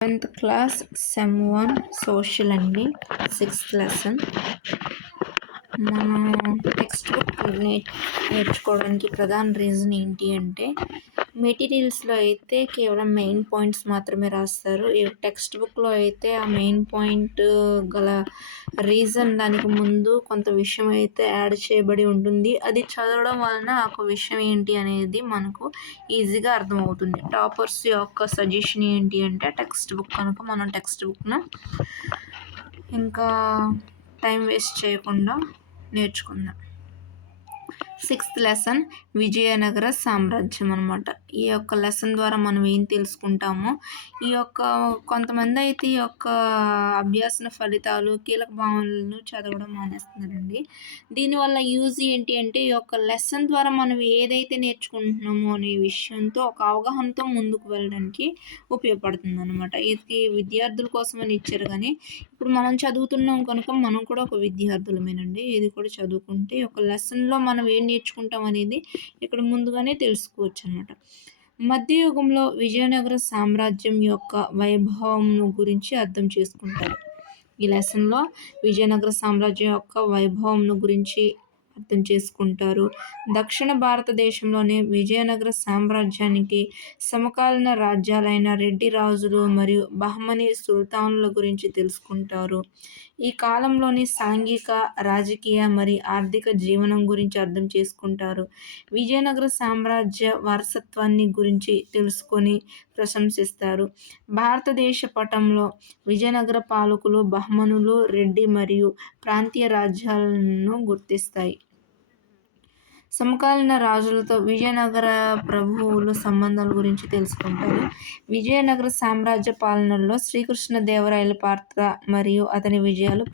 10th class sem 1 social అండి, 6th lesson. మనం text book నేర్చుకోవడానికి ప్రధాన రీజన్ ఏంటి అంటే, మెటీరియల్స్లో అయితే కేవలం మెయిన్ పాయింట్స్ మాత్రమే రాస్తారు. ఈ టెక్స్ట్ బుక్లో అయితే ఆ మెయిన్ పాయింట్ గల రీజన్ దానికి ముందు కొంత విషయం అయితే యాడ్ చేయబడి ఉంటుంది. అది చదవడం వలన ఒక విషయం ఏంటి అనేది మనకు ఈజీగా అర్థమవుతుంది. టాపర్స్ యొక్క సజెషన్ ఏంటి అంటే, టెక్స్ట్ బుక్ కనుక మనం టెక్స్ట్ బుక్ను ఇంకా టైం వేస్ట్ చేయకుండా నేర్చుకుందాం. 6th లెసన్ విజయనగర సామ్రాజ్యం అనమాట. ఈ యొక్క లెసన్ ద్వారా మనం ఏం తెలుసుకుంటామో, ఈ యొక్క కొంతమంది అయితే ఈ యొక్క అభ్యాసన ఫలితాలు, కీలక భావనలను చదవడం మానేస్తున్నారండి. దీనివల్ల యూజ్ ఏంటి అంటే, ఈ యొక్క లెసన్ ద్వారా మనం ఏదైతే నేర్చుకుంటున్నామో అనే విషయంతో ఒక అవగాహనతో ముందుకు వెళ్ళడానికి ఉపయోగపడుతుంది అనమాట. ఇది విద్యార్థుల కోసమని ఇచ్చారు, కానీ ఇప్పుడు మనం చదువుతున్నాం కనుక మనం కూడా ఒక విద్యార్థులమేనండి. ఇది కూడా చదువుకుంటే ఒక లెసన్లో మనం ఏం నేర్చుకుంటాం అనేది ఇక్కడ ముందుగానే తెలుసుకోవచ్చు అనమాట. మధ్యయుగంలో విజయనగర సామ్రాజ్యం యొక్క వైభవం గురించి అర్థం చేసుకుంటారు. ఈ లెసన్లో విజయనగర సామ్రాజ్యం యొక్క వైభవం గురించి అర్థం చేసుకుంటారు. దక్షిణ భారతదేశంలోని విజయనగర సామ్రాజ్యానికి సమకాలీన రాజ్యాలైన రెడ్డి రాజులు మరియు బహమనీ సుల్తానుల గురించి తెలుసుకుంటారు. ఈ కాలంలోని సాంఘిక, రాజకీయ మరియు ఆర్థిక జీవనం గురించి అర్థం చేసుకుంటారు. విజయనగర సామ్రాజ్య వారసత్వాన్ని గురించి తెలుసుకొని ప్రశంసిస్తారు. భారతదేశ పటంలో విజయనగర పాలకులు బహమనులు, రెడ్డి మరియు ప్రాంతీయ రాజ్యాలను గుర్తిస్తాయి. సమకాలీన రాజులతో విజయనగర ప్రభువుల సంబంధాల గురించి తెలుసుకుంటారు. విజయనగర సామ్రాజ్య పాలనలో శ్రీకృష్ణదేవరాయల పాత్ర మరియు అతని విజయాలు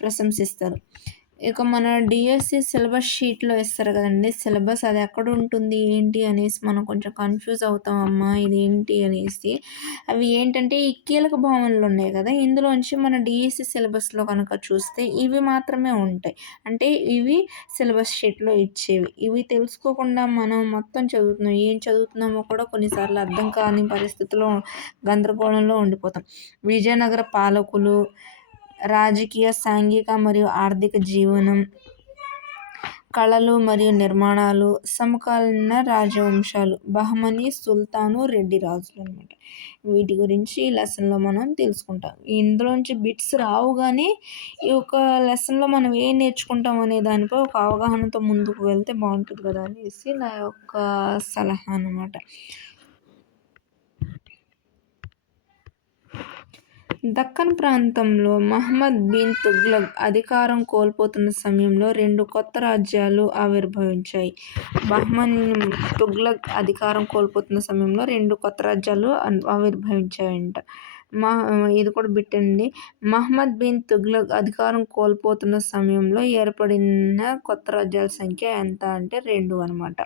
ప్రశంసిస్తారు. ఇక మన డిఎస్సి సిలబస్ షీట్లో ఇస్తారు కదండి సిలబస్, అది ఎక్కడ ఉంటుంది ఏంటి అనేసి మనం కొంచెం కన్ఫ్యూజ్ అవుతామమ్మా ఇది ఏంటి అనేసి. అవి ఏంటంటే ఈ కీలక భావనలు ఉన్నాయి కదా, ఇందులోంచి మన డిఎస్సి సిలబస్లో కనుక చూస్తే ఇవి మాత్రమే ఉంటాయి. అంటే ఇవి సిలబస్ షీట్లో ఇచ్చేవి. ఇవి తెలుసుకోకుండా మనం మొత్తం చదువుతున్నాం, ఏం చదువుతున్నామో కూడా కొన్నిసార్లు అర్థం కాని పరిస్థితుల్లో గందరగోళంలో ఉండిపోతాం. విజయనగర పాలకులు, రాజకీయ, సాంఘిక మరియు ఆర్థిక జీవనం, కళలు మరియు నిర్మాణాలు, సమకాలీన రాజవంశాలు, బహమనీ, సుల్తాను, రెడ్డి రాజులు అనమాట. వీటి గురించి ఈ లెసన్లో మనం తెలుసుకుంటాం. ఇందులోంచి బిట్స్ రావు, కానీ ఈ యొక్క లెసన్లో మనం ఏం నేర్చుకుంటాం అనే దానిపై ఒక అవగాహనతో ముందుకు వెళ్తే బాగుంటుంది కదా అనేసి నా యొక్క సలహా అన్నమాట. దక్కన్ ప్రాంతంలో మహమ్మద్ బిన్ తుగ్లక్ అధికారం కోల్పోతున్న సమయంలో 2 కొత్త రాజ్యాలు ఆవిర్భవించాయి. తుగ్లక్ అధికారం కోల్పోతున్న సమయంలో 2 కొత్త రాజ్యాలు ఆవిర్భవించాయంట. ఇది కూడా బిట్టండి. మహమ్మద్ బిన్ తుగ్లక్ అధికారం కోల్పోతున్న సమయంలో ఏర్పడిన కొత్త రాజ్యాల సంఖ్య ఎంత అంటే 2 అనమాట.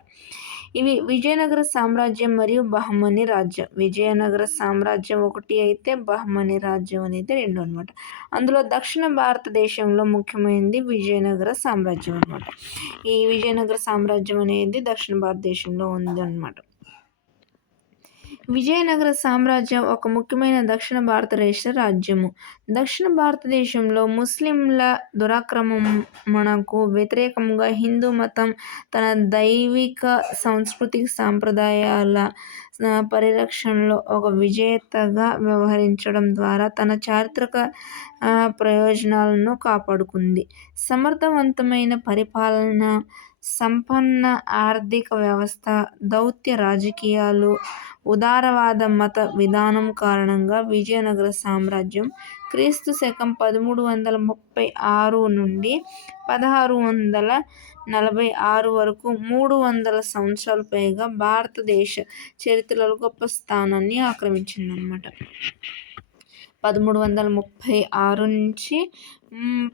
ఇవి విజయనగర సామ్రాజ్యం మరియు బహమనీ రాజ్యం. విజయనగర సామ్రాజ్యం 1 అయితే బహమనీ రాజ్యం అనేది 2 అనమాట. అందులో దక్షిణ భారతదేశంలో ముఖ్యమైనది విజయనగర సామ్రాజ్యం అనమాట. ఈ విజయనగర సామ్రాజ్యం అనేది దక్షిణ భారతదేశంలో ఉంది అనమాట. విజయనగర సామ్రాజ్యం ఒక ముఖ్యమైన దక్షిణ భారతదేశ రాజ్యము. దక్షిణ భారతదేశంలో ముస్లింల దురాక్రమణకు వ్యతిరేకంగా హిందూ మతం తన దైవిక సాంస్కృతిక సాంప్రదాయాల పరిరక్షణలో ఒక విజేతగా వ్యవహరించడం ద్వారా తన చారిత్రక ప్రయోజనాలను కాపాడుకుంది. సమర్థవంతమైన పరిపాలన, సంపన్న ఆర్థిక వ్యవస్థ, దౌత్య రాజకీయాలు, ఉదారవాద మత విధానం కారణంగా విజయనగర సామ్రాజ్యం క్రీస్తు శకం 1336 నుండి 1646 వరకు 300 సంవత్సరాలు పైగా భారతదేశ చరిత్రలో గొప్ప స్థానాన్ని ఆక్రమించిందనమాట. 1336 నుంచి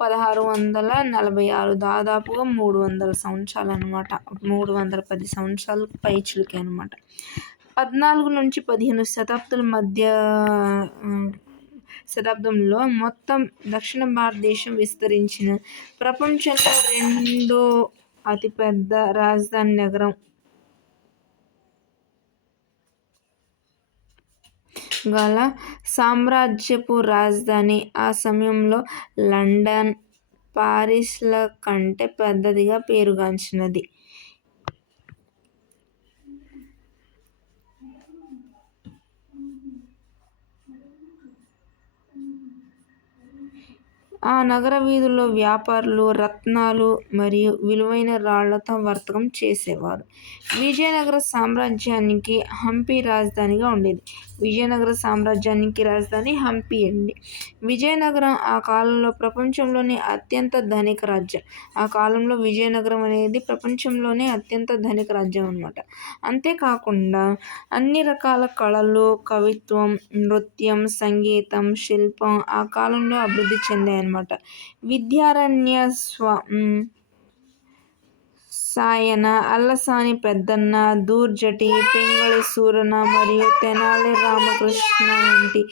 1646 దాదాపుగా 300 సంవత్సరాలు అనమాట. 310 సంవత్సరాలు పైచిలుకే అనమాట. 14 నుంచి 15 శతాబ్దంలో మొత్తం దక్షిణ భారతదేశం విస్తరించిన ప్రపంచంలో 2వ అతిపెద్ద రాజధాని నగరం గల సామ్రాజ్యపు రాజధాని. ఆ సమయంలో లండన్, పారిస్ల కంటే పెద్దదిగా పేరుగాంచినది. ఆ నగర వీధుల్లో వ్యాపారులు రత్నాలు మరియు విలువైన రాళ్లతో వర్తకం చేసేవారు. విజయనగర సామ్రాజ్యానికి హంపి రాజధానిగా ఉండేది. విజయనగర సామ్రాజ్యానికి రాజధాని హంపి అండి. విజయనగరం ఆ కాలంలో ప్రపంచంలోనే అత్యంత ధనిక రాజ్యం. ఆ కాలంలో విజయనగరం అనేది ప్రపంచంలోనే అత్యంత ధనిక రాజ్యం అన్నమాట. అంతేకాకుండా అన్ని రకాల కళలు, కవిత్వం, నృత్యం, సంగీతం, శిల్పం ఆ కాలంలో అభివృద్ధి చెందాయన్నమాట. విద్యారణ్య సాయన, అల్లసాని పెద్దన్న, దూర్జటి, పింగళి సూరన మరియు తెనాలి రామకృష్ణ వంటి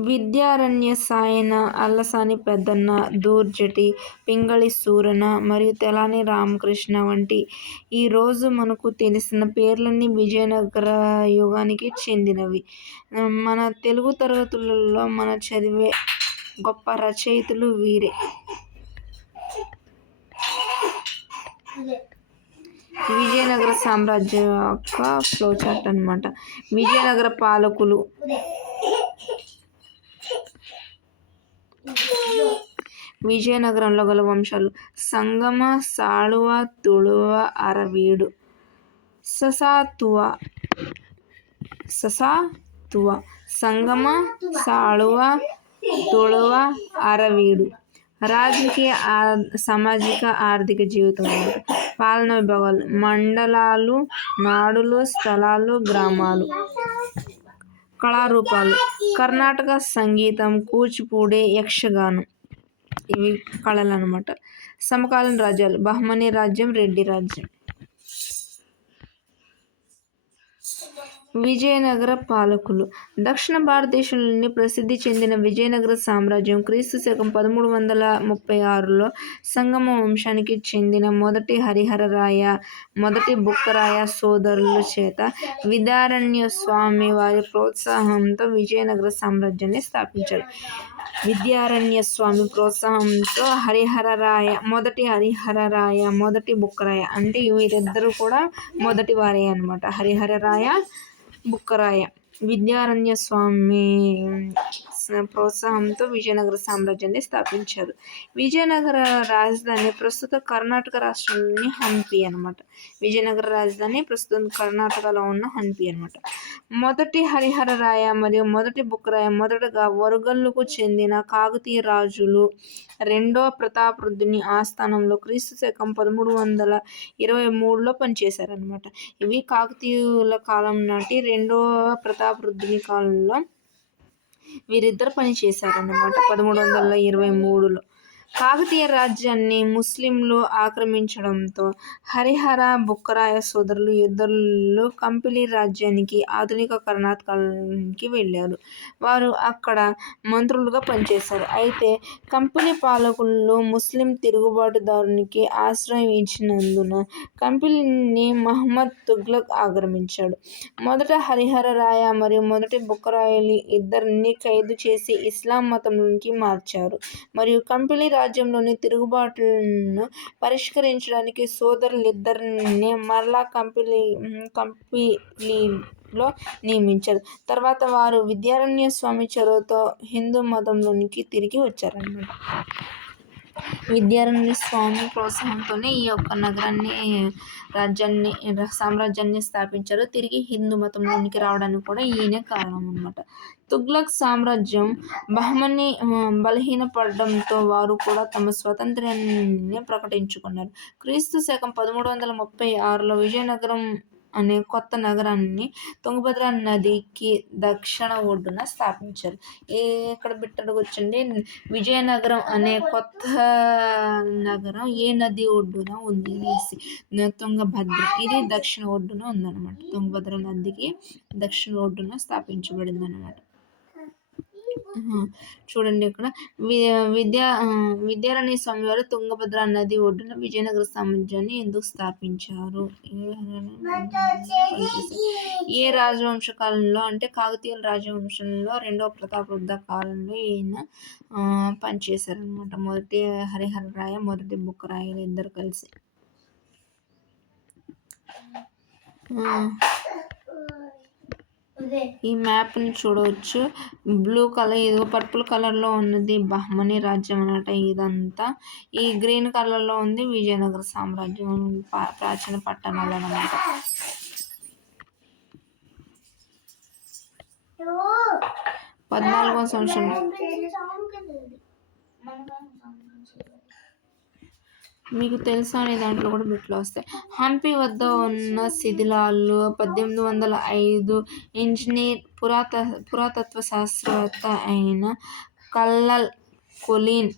విద్యారణ్య సాయన, అల్లసాని పెద్దన్న, దూర్జటి, పింగళి సూరన మరియు తెనాలి రామకృష్ణ వంటి ఈరోజు మనకు తెలిసిన పేర్లన్నీ విజయనగర యుగానికి చెందినవి. మన తెలుగు తరగతులలో మన చదివే గొప్ప రచయితలు వీరే. విజయనగర సామ్రాజ్యం యొక్క ఫ్లోచార్ట్ అన్నమాట. విజయనగర పాలకులు. విజయనగరంలో గల వంశాలు: సంగమ, సాళువ, తుళువ, అరవీడు. ససాతువ, సంగమ, సాళువ, తుళువ, అరవీడు. రాజకీయ, సామాజిక, ఆర్థిక జీవితం. పాలనా విభాగాలు: మండలాలు, నాడులు, స్థలాలు, గ్రామాలు. కళారూపాలు: కర్ణాటక సంగీతం, కూచిపూడి, యక్షగానం. ఇవి కళలు అన్నమాట. సమకాలీన రాజ్యాలు: బహమనీ రాజ్యం, రెడ్డి రాజ్యం. విజయనగర పాలకులు. దక్షిణ భారతదేశంలోని ప్రసిద్ధి చెందిన విజయనగర సామ్రాజ్యం క్రీస్తు శకం 1336లో సంగమ వంశానికి చెందిన మొదటి హరిహరరాయ, మొదటి బుక్కరాయ సోదరుల చేత విద్యారణ్య స్వామి వారి ప్రోత్సాహంతో విజయనగర సామ్రాజ్యాన్ని స్థాపించారు. విద్యారణ్య స్వామి ప్రోత్సాహంతో మొదటి హరిహరరాయ, మొదటి బుక్కరాయ అంటే వీరిద్దరూ కూడా మొదటి వారే అన్నమాట. హరిహరరాయ, బుక్కరాయ విద్యారణ్య స్వామి ప్రోత్సాహంతో విజయనగర సామ్రాజ్యాన్ని స్థాపించారు. విజయనగర రాజధాని ప్రస్తుత కర్ణాటక రాష్ట్రంలోని హంపి అన్నమాట. విజయనగర రాజధాని ప్రస్తుతం కర్ణాటకలో ఉన్న హంపి అన్నమాట. మొదటి హరిహరరాయ మరియు మొదటి బుక్కరాయ మొదటగా వరుగల్లుకు చెందిన కాకతీయ రాజులు రెండవ ప్రతాపరుద్రుని ఆస్థానంలో క్రీస్తు శకం 1323లో పనిచేశారన్నమాట. ఇవి కాకతీయుల కాలం నాటి రెండవ ప్రతాపరుద్రుని కాలంలో వీరిద్దరు పనిచేశారన్నమాట. 1323లో కాకతీయ రాజ్యాన్ని ముస్లింలు ఆక్రమించడంతో హరిహర, బుక్కరాయ సోదరులు ఇద్దరు కంపిలి రాజ్యానికి ఆధునిక కర్ణాటకకి వెళ్ళారు. వారు అక్కడ మంత్రులుగా పనిచేశారు. అయితే కంపిలి పాలకులు ముస్లిం తిరుగుబాటుదారునికి ఆశ్రయం ఇచ్చినందున కంపిలిని మహమ్మద్ తుగ్లక్ ఆక్రమించాడు. మొదట హరిహరరాయ మరియు మొదటి బుక్కరాయలు ఇద్దరిని ఖైదు చేసి ఇస్లాం మతంలోకి మార్చారు మరియు కంపిలి రాజ్యంలోని తిరుగుబాటులను పరిష్కరించడానికి సోదరులిద్దరిని మరలా కంపిలిలో నియమించారు. తర్వాత వారు విద్యారణ్య స్వామి చొరవతో హిందూ మతంలోకి తిరిగి వచ్చారన్నమాట. విద్యారణ్య స్వామి ప్రోత్సాహంతోనే ఈ యొక్క సామ్రాజ్యాన్ని స్థాపించారు. తిరిగి హిందూ మతంలోనికి రావడానికి కూడా ఈయనే కారణం అన్నమాట. తుగ్లక్ సామ్రాజ్యం బలహీనపడడంతో వారు కూడా తమ స్వాతంత్ర్యాన్ని ప్రకటించుకున్నారు. క్రీస్తు శకం 1336లో విజయనగరం అనే కొత్త నగరాన్ని తుంగభద్ర నదికి దక్షిణ ఒడ్డున స్థాపించారు. ఇక్కడ బిట్టకు వచ్చింది. విజయనగరం అనే కొత్త నగరం ఏ నది ఒడ్డున ఉంది అనేసి తుంగభద్ర. ఇది దక్షిణ ఒడ్డున ఉందన్నమాట. తుంగభద్ర నదికి దక్షిణ ఒడ్డున స్థాపించబడింది అన్నమాట. చూడండి ఇక్కడ విద్యారణ్య స్వామి వారు తుంగభద్ర నది ఒడ్డున విజయనగర సామ్రాజ్యాన్ని ఎందుకు స్థాపించారు? ఏ రాజవంశ కాలంలో అంటే కాకతీయుల రాజవంశంలో రెండవ ప్రతాపరుద్ర కాలంలో ఈయన పనిచేశారనమాట. మొదటి హరిహర రాయ, మొదటి బుక్కరాయలు ఇద్దరు కలిసి. ఈ మ్యాప్ని చూడవచ్చు. బ్లూ కలర్, ఇది పర్పుల్ కలర్లో ఉన్నది బహమనీ రాజ్యం అన్నమాట. ఇదంతా ఈ గ్రీన్ కలర్లో ఉంది విజయనగర సామ్రాజ్యం, ప్రాచీన పట్టణాలు అన్నమాట. పద్నాలుగవ సంవత్సరం మీకు తెలుసా అనే దాంట్లో కూడా బిట్లు వస్తాయి. హంపి వద్ద ఉన్న శిథిలాలు 1805 ఇంజనీర్ పురాతత్వ శాస్త్రవేత్త అయిన కల్నల్ కొలిన్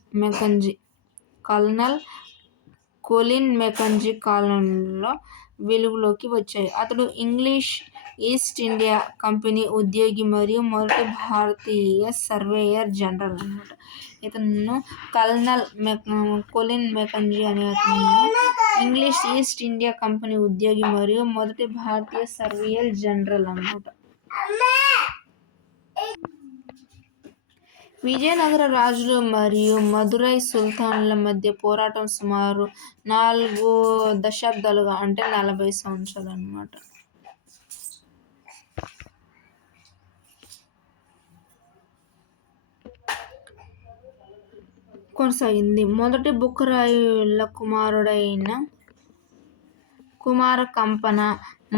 మెకంజీ కాలంలో వెలుగులోకి వచ్చాయి. అతడు ఇంగ్లీష్ ఈస్ట్ ఇండియా కంపెనీ ఉద్యోగి మరియు మొదటి భారతీయ సర్వేయర్ జనరల్ అన్నమాట. ఇతను కొలిన్ మెకంజీ అనే అతను ఇంగ్లీష్ ఈస్ట్ ఇండియా కంపెనీ ఉద్యోగి మరియు మొదటి భారతీయ సర్వేయర్ జనరల్ అన్నమాట. విజయనగర రాజులు మరియు మదురై సుల్తాన్ల మధ్య పోరాటం సుమారు 4 దశాబ్దాలుగా అంటే 40 సంవత్సరాలు అన్నమాట కొనసాగింది. మొదటి బుక్కరాయుల కుమార కంపన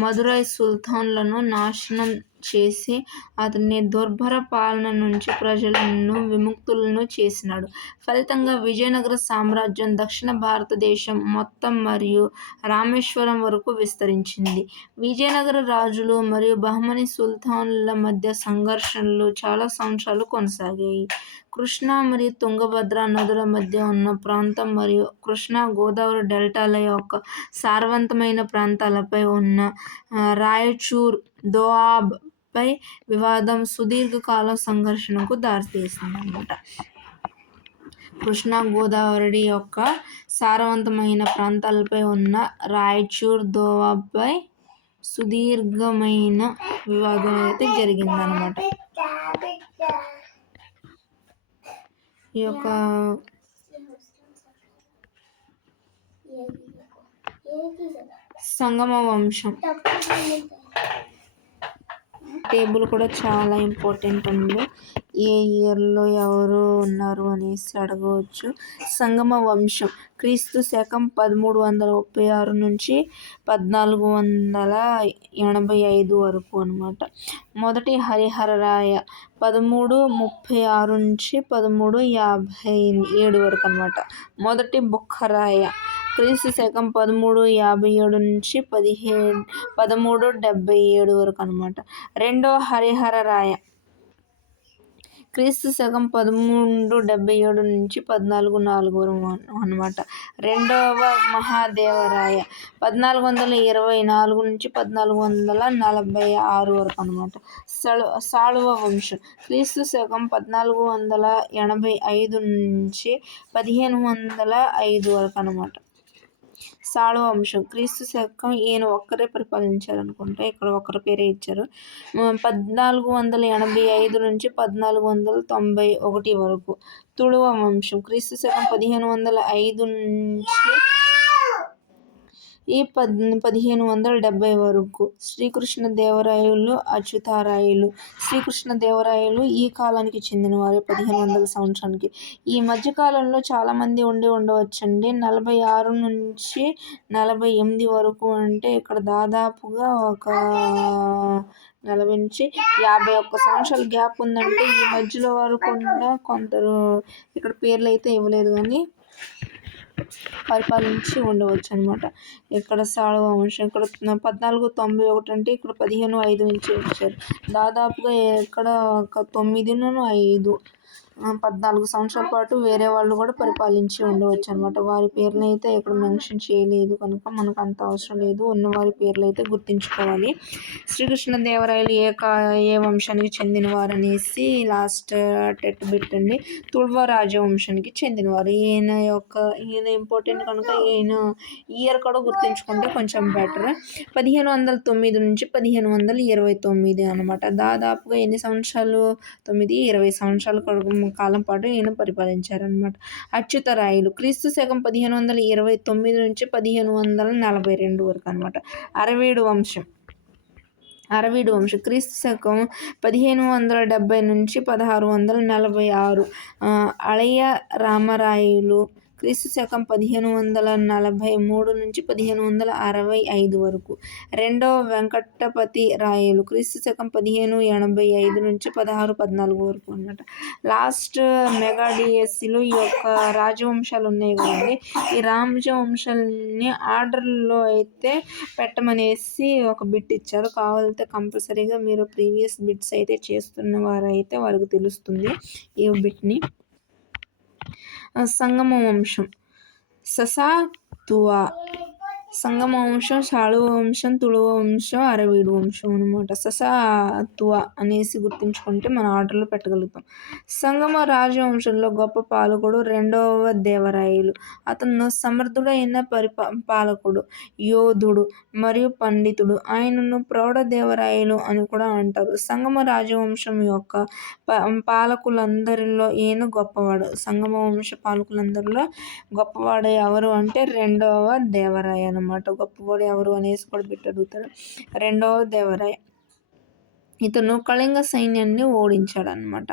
మదురై సుల్తాన్లను నాశనం చేసి అతని దుర్భర పాలన నుంచి ప్రజలను విముక్తులను చేసినాడు. ఫలితంగా విజయనగర సామ్రాజ్యం దక్షిణ భారతదేశం మొత్తం మరియు రామేశ్వరం వరకు విస్తరించింది. విజయనగర రాజులు మరియు బహమనీ సుల్తాన్ల మధ్య సంఘర్షణలు చాలా సంవత్సరాలు కొనసాగాయి. కృష్ణా మరియు తుంగభద్ర నదుల మధ్య ఉన్న ప్రాంతం మరియు కృష్ణా గోదావరి డెల్టాల యొక్క సారవంతమైన ప్రాంతాలపై ఉన్న రాయచూర్ దోఆబ్ పై వివాదం సుదీర్ఘకాల సంఘర్షణకు దారితీసిందన్నమాట. కృష్ణా గోదావరి యొక్క సారవంతమైన ప్రాంతాలపై ఉన్న రాయచూర్ దోఆబ్ పై సుదీర్ఘమైన వివాదం అయితే జరిగిందనమాట. ఈ యొక్క సంగమ వంశం టేబుల్ కూడా చాలా ఇంపార్టెంట్ అండి. ఏ ఇయర్లో ఎవరు ఉన్నారు అనేసి అడగవచ్చు. సంగమ వంశం క్రీస్తు శకం 1336 నుంచి 1485 వరకు అనమాట. మొదటి హరిహర రాయ 1336 నుంచి 1357 వరకు అనమాట. మొదటి బుక్కరాయ క్రీస్తు శకం 1357 నుంచి 1377 వరకు అనమాట. రెండో హరిహర రాయ క్రీస్తు శకం 1377 నుంచి 1404 వరకు అనమాట. రెండవ మహాదేవరాయ 1424 నుంచి 1446 వరకు అనమాట. సాళువ వంశం క్రీస్తు శకం 1485 నుంచి 1505 వరకు అనమాట. సాళువ వంశం క్రీస్తు శకం ఈయన ఒక్కరే పరిపాలించారనుకుంటే, ఇక్కడ ఒకరి పేరే ఇచ్చారు. 1485 నుంచి 1491 వరకు. తుళువ వంశం క్రీస్తు శకం 1505 నుంచి 1570 వరకు. శ్రీకృష్ణదేవరాయలు అచ్యుతారాయలు శ్రీకృష్ణదేవరాయలు ఈ కాలానికి చెందినవారు. 1500 సంవత్సరానికి. ఈ మధ్యకాలంలో చాలామంది ఉండవచ్చండి. 46 నుంచి 48 వరకు అంటే ఇక్కడ దాదాపుగా ఒక 40 నుంచి 51 సంవత్సరాల గ్యాప్ ఉందంటే ఈ మధ్యలో వరకు కూడా కొందరు ఇక్కడ పేర్లు అయితే ఇవ్వలేదు కానీ పరిపాలించి ఉండవచ్చు అనమాట. ఇక్కడ సాళువ వంశం ఇక్కడ 1491 అంటే ఇక్కడ 1505 నుంచి వచ్చారు. దాదాపుగా ఇక్కడ ఒక 9 5 14 సంవత్సరాల పాటు వేరే వాళ్ళు కూడా పరిపాలించి ఉండవచ్చు అనమాట. వారి పేర్లు అయితే ఇక్కడ మెన్షన్ చేయలేదు కనుక మనకు అంత అవసరం లేదు. ఉన్నవారి పేర్లు అయితే గుర్తుంచుకోవాలి. శ్రీకృష్ణదేవరాయలు ఏ వంశానికి చెందినవారు అనేసి లాస్ట్ టెట్ బిట్ అండి. తుళువ రాజవంశానికి చెందినవారు. ఈయన ఇంపార్టెంట్ కనుక ఈయన ఇయర్ కూడా గుర్తుంచుకుంటే కొంచెం బెటర్. 1509 నుంచి 1529 అనమాట. దాదాపుగా ఎన్ని సంవత్సరాలు? 20 సంవత్సరాల కాలం పాటు ఈయన పరిపాలించారనమాట. అచ్యుతరాయలు క్రీస్తు శకం 1529 నుంచి 1542 వరకు అనమాట. అరవీడు వంశం క్రీస్తు శకం 1570 నుంచి 1646. అళయ రామరాయలు క్రీస్తు శకం 1543 నుంచి 1565 వరకు. రెండవ వెంకటపతి రాయలు క్రీస్తు శకం 1585 నుంచి 1614 వరకు అనమాట. లాస్ట్ మెగా డిఎస్సిలో ఈ యొక్క రాజవంశాలు ఉన్నాయి కదండి. ఈ రాజవంశాలని ఆర్డర్లో అయితే పెట్టమనేసి ఒక బిట్ ఇచ్చారు. కావాలంటే కంపల్సరీగా మీరు ప్రీవియస్ బిట్స్ అయితే చేస్తున్న వారైతే వారికి తెలుస్తుంది ఈ బిట్ని. సంగమ వంశం ససాతువా, సంగమ వంశం, సాళువ వంశం, తుళువ వంశం, అరవీడు వంశం అనమాట. ససాతువా అనేసి గుర్తుంచుకుంటే మన ఆర్డర్లో పెట్టగలుగుతాం. సంగమ రాజవంశంలో గొప్ప పాలకుడు రెండవ దేవరాయలు. అతను సమర్థుడైన పాలకుడు, యోధుడు మరియు పండితుడు. ఆయనను ప్రౌఢ దేవరాయలు అని కూడా అంటారు. సంగమ రాజవంశం యొక్క పాలకులందరిలో ఈయన గొప్పవాడు. సంగమ వంశ పాలకులందరిలో గొప్పవాడు ఎవరు అంటే రెండవ దేవరాయ అనమాట. గొప్పవాడు ఎవరు అనేసి కూడా బిట్ అడుగుతారు. రెండవ దేవరాయ. ఇతను కళింగ సైన్యాన్ని ఓడించాడు అనమాట.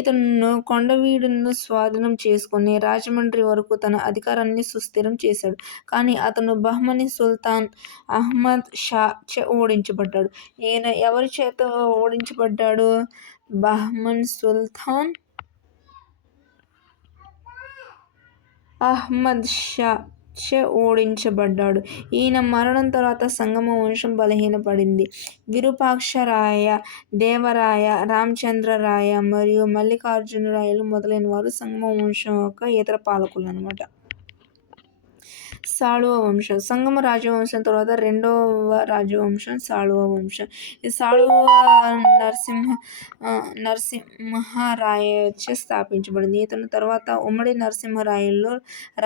ఇతను కొండవీడును స్వాధీనం చేసుకుని రాజమండ్రి వరకు తన అధికారాన్ని సుస్థిరం చేశాడు. కానీ అతను బహ్మనీ సుల్తాన్ అహ్మద్ షా చే ఓడించబడ్డాడు. ఈయన ఎవరి చేత ఓడించబడ్డాడు? బహ్మన్ సుల్తాన్ అహ్మద్ షా చే ఓడించబడ్డాడు. ఈయన మరణం తర్వాత సంగమ వంశం బలహీనపడింది. విరూపాక్షరాయ, దేవరాయ, రామచంద్రరాయ మరియు మల్లికార్జునరాయలు మొదలైన వారు సంగమ వంశం యొక్క ఇతర పాలకులు అనమాట. సాళువ వంశం సంగమ రాజవంశం తర్వాత రెండవ రాజవంశం సాళువ వంశం. ఈ సాళువ నరసింహరాయచే స్థాపించబడింది. ఇతను తర్వాత ఉమ్మడి నరసింహరాయల్లో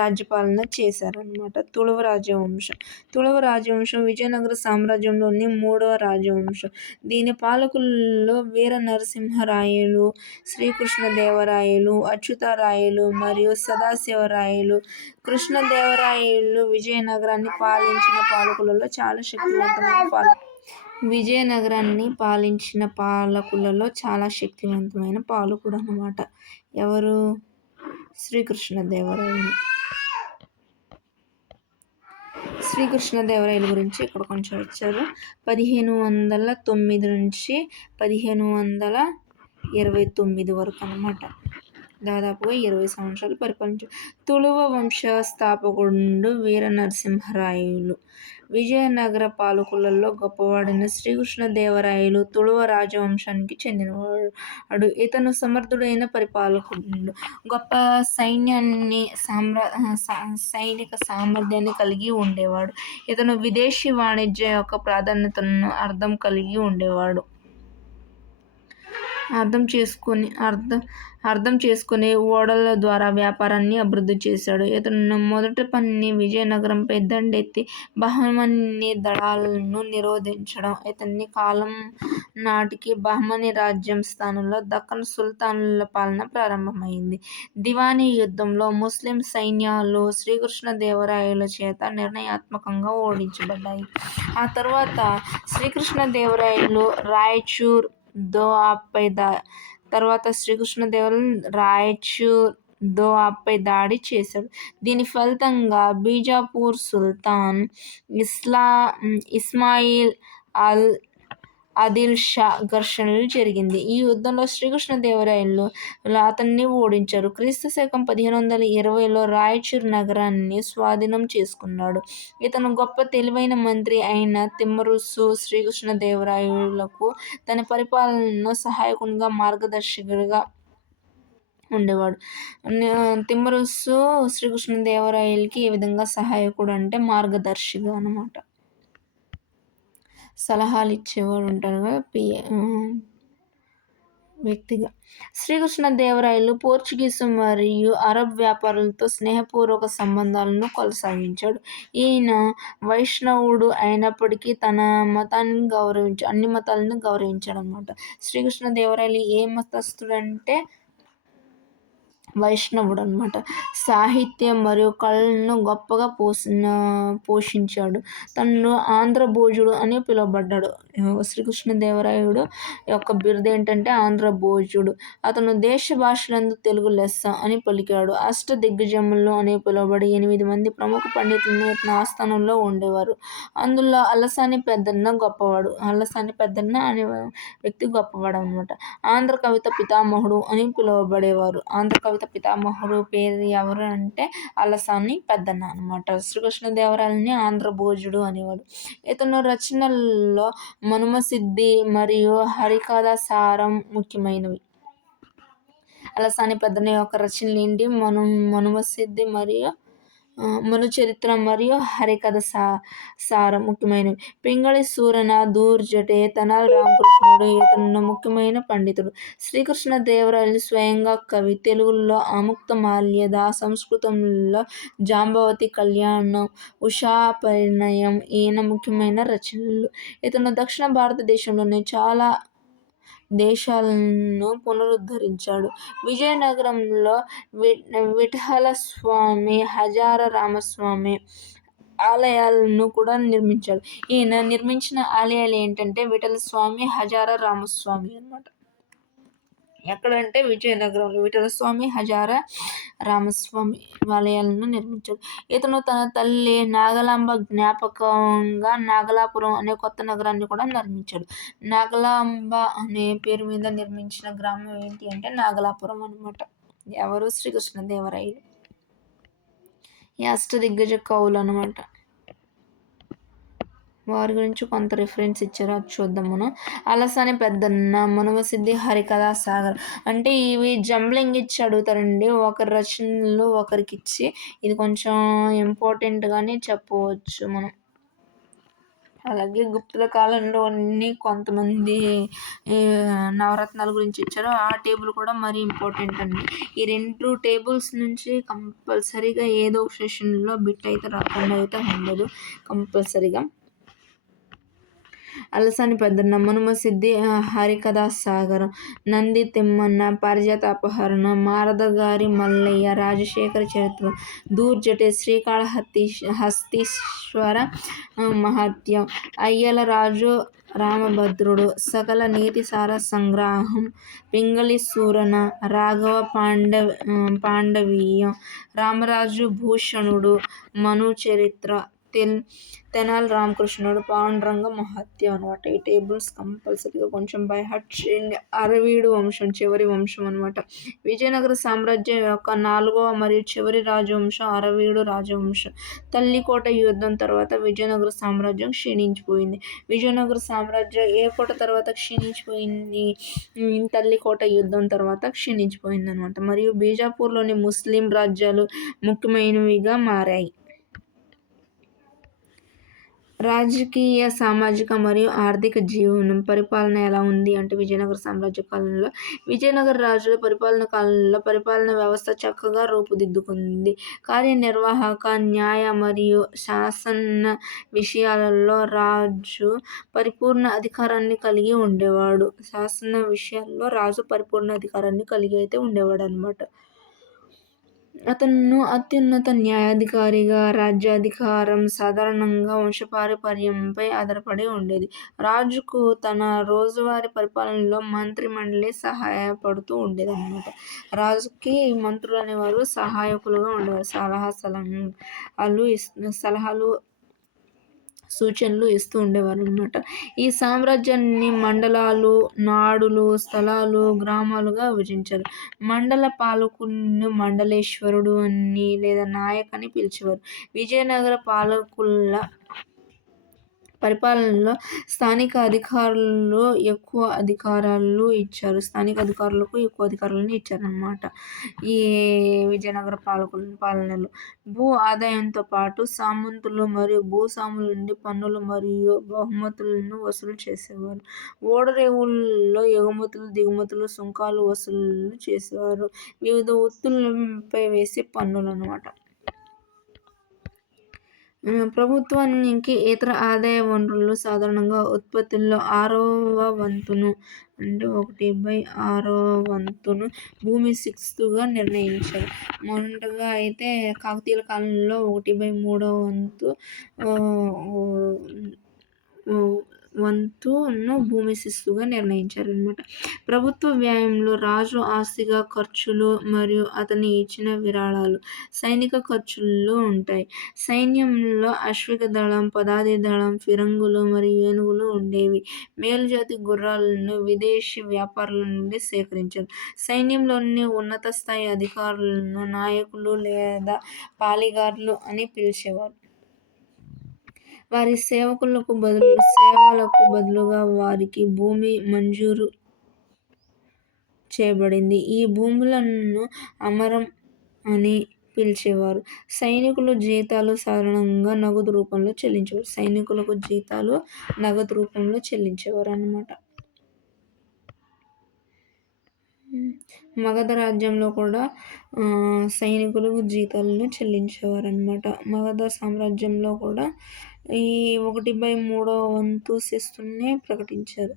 రాజ్యపాలన చేశారనమాట. తుళువ రాజవంశం. తుళువ రాజవంశం విజయనగర సామ్రాజ్యంలోని 3వ రాజవంశం. దీని పాలకుల్లో వీర నరసింహరాయలు, శ్రీకృష్ణదేవరాయలు, అచ్యుతరాయలు మరియు సదాశివరాయలు. కృష్ణదేవరాయలు విజయనగరాన్ని పాలించిన పాలకులలో చాలా శక్తివంతమైన పాలకుడు అన్నమాట. ఎవరు? శ్రీకృష్ణదేవరాయలు. శ్రీకృష్ణదేవరాయల గురించి ఇక్కడ కొంచెం ఇచ్చారు. 1509 నుంచి 1529 వరకు అన్నమాట. దాదాపుగా 20 సంవత్సరాలు పరిపాలించారు. తుళువ వంశ స్థాపకుడు వీర నరసింహరాయలు. విజయనగర పాలకులలో గొప్పవాడైన శ్రీకృష్ణదేవరాయలు తుళువ రాజవంశానికి చెందినవాడు. ఇతను సమర్థుడైన పరిపాలకుడు, గొప్ప సైనిక సామర్థ్యాన్ని కలిగి ఉండేవాడు. ఇతను విదేశీ వాణిజ్యం యొక్క ప్రాధాన్యతను అర్థం చేసుకుని ఓడల ద్వారా వ్యాపారాన్ని అభివృద్ధి చేశాడు. ఇతను మొదట పని విజయనగరంపై దండెత్తి బహమనీ దళాలను నిరోధించడం. ఇతని కాలం నాటికి బహమనీ రాజ్యం స్థానంలో దక్కన్ సుల్తానుల పాలన ప్రారంభమైంది. దివానీ యుద్ధంలో ముస్లిం సైన్యాలు శ్రీకృష్ణదేవరాయల చేత నిర్ణయాత్మకంగా ఓడించబడ్డాయి. ఆ తర్వాత శ్రీకృష్ణదేవరాయలు రాయచూర్ దోఆపై దాడి చేశాడు. దీని ఫలితంగా బీజాపూర్ సుల్తాన్ ఇస్మాయిల్ ఆదిల్ షా ఘర్షణలు జరిగింది. ఈ యుద్ధంలో శ్రీకృష్ణదేవరాయలు అతన్ని ఓడించారు. క్రీస్తు శకం 1520లో రాయచూర్ నగరాన్ని స్వాధీనం చేసుకున్నాడు. ఇతను గొప్ప తెలివైన మంత్రి అయిన తిమ్మరుసు శ్రీకృష్ణదేవరాయలకు తన పరిపాలనలో సహాయకునిగా, మార్గదర్శకునిగా ఉండేవాడు. తిమ్మరుసు శ్రీకృష్ణదేవరాయలకి ఏ విధంగా సహాయకుడు అంటే మార్గదర్శిగా అనమాట. సలహాలు ఇచ్చేవాడు ఉంటారు కదా వ్యక్తిగా. శ్రీకృష్ణదేవరాయలు పోర్చుగీసు మరియు అరబ్ వ్యాపారులతో స్నేహపూర్వక సంబంధాలను కొనసాగించాడు. ఈయన వైష్ణవుడు అయినప్పటికీ తన మతాన్ని అన్ని మతాలను గౌరవించాడనమాట. శ్రీకృష్ణదేవరాయలు ఏ మతస్థుడంటే వైష్ణవుడు అనమాట. సాహిత్యం మరియు కళలను గొప్పగా పోషించాడు. తనను ఆంధ్రభోజుడు అని పిలువబడ్డాడు. శ్రీకృష్ణదేవరాయుడు యొక్క బిరుదు ఏంటంటే ఆంధ్రభోజుడు. అతను దేశ భాషలందు తెలుగు లెస్స అని పలికాడు. దిగ్గజములు అని పిలువబడి 8 మంది ప్రముఖ పండితులని ఇతని ఆస్థానంలో ఉండేవారు. అందులో అలసాని పెద్దన్న గొప్పవాడు. అలసాని పెద్దన్న అనే వ్యక్తి గొప్పవాడు అనమాట. ఆంధ్ర కవిత పితామహుడు అని పిలువబడేవారు. ఆంధ్ర కవిత పితామహుడు పేరు ఎవరు అంటే అలసాని పెద్దన్న అనమాట. శ్రీకృష్ణదేవరాయలని ఆంధ్రభోజుడు అనేవాడు. ఇతను రచనల్లో మనుమసిద్ధి మరియు హరికథ సారం ముఖ్యమైనవి. అలసాని పెద్దన్న యొక్క రచనలు ఏంటి? మనుమసిద్ధి మరియు మనుచరిత్ర మరియు హరికథ సారం ముఖ్యమైనవి. పింగళి సూరన దూర్జటే తెనాలి రామకృష్ణుడు ఇతను ముఖ్యమైన పండితుడు. శ్రీకృష్ణదేవరాయలు స్వయంగా కవి. తెలుగులో ఆముక్తమాల్యద, సంస్కృతంలో జాంబవతి కళ్యాణం, ఉషా పరిణయం ఈయన ముఖ్యమైన రచనలు. ఇతను దక్షిణ భారతదేశంలోని చాలా దేశాలను పునరుద్ధరించాడు. విజయనగరంలో విఠల స్వామి, హజార రామస్వామి ఆలయాలను కూడా నిర్మించాడు. ఈయన నిర్మించిన ఆలయాలు ఏంటంటే విఠల స్వామి, హజార రామస్వామి అన్నమాట. ఎక్కడంటే విజయనగరంలో విఠలస్వామి, హజార రామస్వామి ఆలయాలను నిర్మించాడు. ఇతను తన తల్లి నాగలాంబ జ్ఞాపకంగా నాగలాపురం అనే కొత్త నగరాన్ని కూడా నిర్మించాడు. నాగలాంబ అనే పేరు మీద నిర్మించిన గ్రామం ఏంటి అంటే నాగలాపురం అనమాట. ఎవరు? శ్రీకృష్ణదేవరాయలు. ఈ అష్టదిగ్గజ కవులు అనమాట. వారి గురించి కొంత రిఫరెన్స్ ఇచ్చారు, అది చూద్దాం మనం. అలసాని పెద్దన్న, మనుమసిద్ధి, హరికథా సాగర్ అంటే ఇవి జంబ్లింగ్ ఇచ్చి అడుగుతారండి. ఒకరి రచనలు ఒకరికి ఇచ్చి ఇది కొంచెం ఇంపార్టెంట్గానే చెప్పవచ్చు మనం. అలాగే గుప్తుల కాలంలో అన్ని కొంతమంది నవరత్నాల గురించి ఇచ్చారు. ఆ టేబుల్ కూడా మరీ ఇంపార్టెంట్ అండి. ఈ 2 టేబుల్స్ నుంచి కంపల్సరీగా ఏదో ఒక సెషన్లో బిట్ అయితే రాకుండా అయితే ఉండదు కంపల్సరీగా. అలసాని పెద్దన్న, మనుమసిద్ధి, హరికథా సాగరం, నంది తిమ్మన్న, పారిజాత అపహరణ, మారదగారి మల్లయ్య, రాజశేఖర చరిత్ర, దూర్జటే, హస్తీశ్వర మహత్యం, అయ్యల రాజు రామభద్రుడు, సకల నీతిసార సంగ్రహం, పింగళి సూరన, రాఘవ పాండవీయం, రామరాజు భూషణుడు, మను చరిత్ర, తెనాలి రామకృష్ణుడు, పాండురంగ మహత్యం అనమాట. ఈ టేబుల్స్ కంపల్సరీగా కొంచెం బై హార్ట్ చేయండి. అరవీడు వంశం చివరి వంశం అనమాట. విజయనగర సామ్రాజ్యం యొక్క 4వ మరియు చివరి రాజవంశం అరవీడు రాజవంశం. తల్లికోట యుద్ధం తర్వాత విజయనగర సామ్రాజ్యం క్షీణించిపోయింది. విజయనగర సామ్రాజ్యం ఏ కోట తర్వాత క్షీణించిపోయింది? తల్లికోట యుద్ధం తర్వాత క్షీణించిపోయింది అనమాట. మరియు బీజాపూర్లోని ముస్లిం రాజ్యాలు ముఖ్యమైనవిగా మారాయి. రాజకీయ, సామాజిక మరియు ఆర్థిక జీవనం పరిపాలన ఎలా ఉంది అంటే విజయనగర సామ్రాజ్య కాలంలో విజయనగర రాజుల పరిపాలన కాలంలో పరిపాలన వ్యవస్థ చక్కగా రూపుదిద్దుకుంది. కార్యనిర్వాహక, న్యాయ మరియు శాసన విషయాలలో రాజు పరిపూర్ణ అధికారాన్ని కలిగి ఉండేవాడు. శాసన విషయాల్లో రాజు పరిపూర్ణ అధికారాన్ని కలిగి అయితే ఉండేవాడు అనమాట. అతను అత్యున్నత న్యాయాధికారిగా. రాజ్యాధికారం సాధారణంగా వంశపారంపర్యంపై ఆధారపడి ఉండేది. రాజుకు తన రోజువారీ పరిపాలనలో మంత్రి మండలి సహాయపడుతూ ఉండేదన్నమాట. రాజుకి మంత్రులు అనేవారు సహాయకులుగా ఉండేవారు. సలహాలు సూచనలు ఇస్తూ ఉండేవారు అనమాట. ఈ సామ్రాజ్యాన్ని మండలాలు, నాడులు, స్థలాలు, గ్రామాలుగా విభజించారు. మండల పాలకులను మండలేశ్వరుడు అని లేదా నాయక్ అని పిలిచేవారు. విజయనగర పరిపాలనలో స్థానిక అధికారులు ఎక్కువ అధికారాలు ఇచ్చారు. స్థానిక అధికారులకు ఎక్కువ అధికారాలను ఇచ్చారనమాట. ఈ విజయనగర పాలనలో భూ ఆదాయంతో పాటు సామంతులు మరియు భూస్వాముల నుండి పన్నులు మరియు బహుమతులను వసూలు చేసేవారు. ఓడరేవుల్లో ఎగుమతులు, దిగుమతులు, సుంకాలు వసూలు చేసేవారు. వివిధ ఉత్పత్తులపై వేసే పన్నులన్నమాట. ప్రభుత్వానికి ఇతర ఆదాయ వనరులు సాధారణంగా ఉత్పత్తుల్లో 6వ వంతును అంటే 1/6వ వంతును భూమి శిస్తుగా నిర్ణయించారు. మొదటగా అయితే కాకతీయుల కాలంలో 1/3వ వంతును భూమి శిస్తుగా నిర్ణయించారనమాట. ప్రభుత్వ వ్యయంలో రాజు ఆస్తిగా ఖర్చులు మరియు అతని ఇచ్చిన విరాళాలు, సైనిక ఖర్చులు ఉంటాయి. సైన్యంలో అశ్విక దళం, పదాతి దళం, ఫిరంగులు మరియు ఏనుగులు ఉండేవి. మేలుజాతి గుర్రాలను విదేశీ వ్యాపారుల నుండి సేకరించారు. సైన్యంలోని ఉన్నత స్థాయి అధికారులను నాయకులు లేదా పాలెగార్లు అని పిలిచేవారు. వారి సేవలకు బదులుగా వారికి భూమి మంజూరు చేయబడింది. ఈ భూములను అమరం అని పిలిచేవారు. సైనికుల జీతాలు సాధారణంగా నగదు రూపంలో చెల్లించేవారు అన్నమాట. మగధ రాజ్యంలో కూడా సైనికులకు జీతాలను చెల్లించేవారు అన్నమాట. మగధ సామ్రాజ్యంలో కూడా ఈ 1/3వ వంతు శిస్తునే ప్రకటించారు.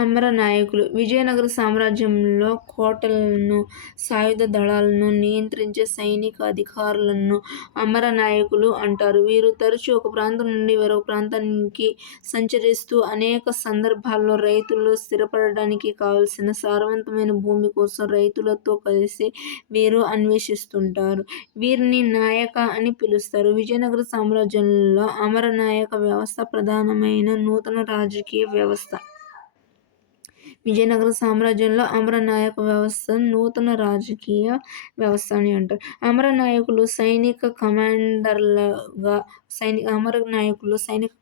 అమర నాయకులు విజయనగర సామ్రాజ్యంలో కోటలను, సాయుధ దళాలను నియంత్రించే సైనిక అధికారులను అమర నాయకులు అంటారు. వీరు తరచూ ఒక ప్రాంతం నుండి వేరొక ప్రాంతానికి సంచరిస్తూ అనేక సందర్భాల్లో రైతులు స్థిరపడడానికి కావలసిన సారవంతమైన భూమి కోసం రైతులతో కలిసి వీరు అన్వేషిస్తుంటారు. వీరిని నాయక అని పిలుస్తారు. విజయనగర సామ్రాజ్యంలో అమర నాయక వ్యవస్థ ప్రధానమైన నూతన రాజకీయ వ్యవస్థ. విజయనగర సామ్రాజ్యంలో అమర నాయక వ్యవస్థ నూతన రాజకీయ వ్యవస్థ అని అంటారు. అమర నాయకులు సైనిక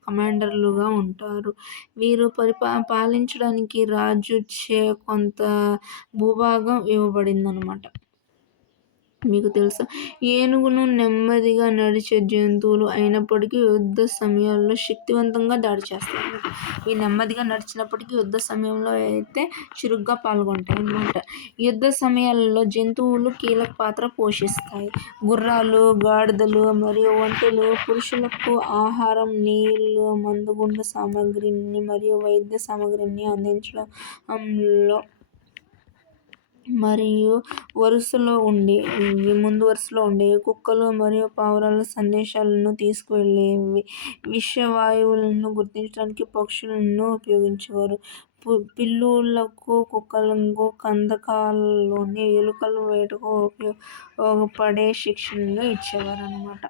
కమాండర్లుగా ఉంటారు. వీరు పాలించడానికి రాజుచే కొంత భూభాగం ఇవ్వబడిందన్నమాట. మీకు తెలుసా? ఏనుగును నెమ్మదిగా నడిచే జంతువులు అయినప్పటికీ యుద్ధ సమయాల్లో శక్తివంతంగా దాడి చేస్తాయి. ఇవి నెమ్మదిగా నడిచినప్పటికీ యుద్ధ సమయంలో అయితే చురుగ్గా పాల్గొంటాయి అన్నమాట. యుద్ధ సమయాల్లో జంతువులు కీలక పాత్ర పోషిస్తాయి. గుర్రాలు, గాడిదలు మరియు ఒంటెలు పురుషులకు ఆహారం, నీళ్లు, మందుగుండు సామగ్రిని మరియు వైద్య సామగ్రిని అందించడంలో మరియు ముందు వరుసలో ఉండేవి. కుక్కలు మరియు పావురాల సందేశాలను తీసుకువెళ్ళేవి. విషవాయువులను గుర్తించడానికి పక్షులను ఉపయోగించేవారు. పిల్లులకు, కుక్కలకు కందకాల్లోని ఎలుకల వేటకు ఉపయోగపడే శిక్షణలు ఇచ్చేవారు అన్నమాట.